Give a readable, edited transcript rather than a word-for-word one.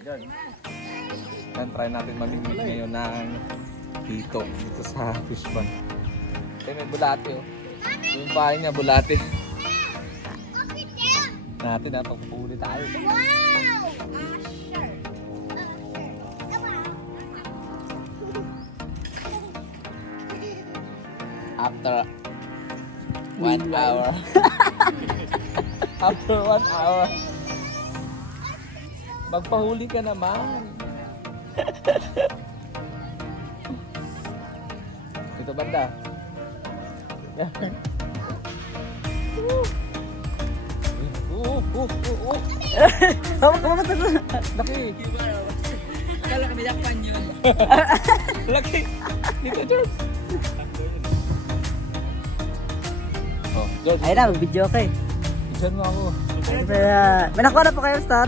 Yan. Yan, try natin mamimig ngayon ng dito sa fish pond. Okay, may bulate oh. Yung bahay niya bulate. Natin na, pagpupuli tayo. After 1 hour. After 1 hour. Magpahuli ka naman. Ito banda. Laki. Akala kami dakpan yun. Laki. Dito, George. Oh, George. Ayun na, video ka eh. Isan mo ako. May nakuha na po kayo, Star?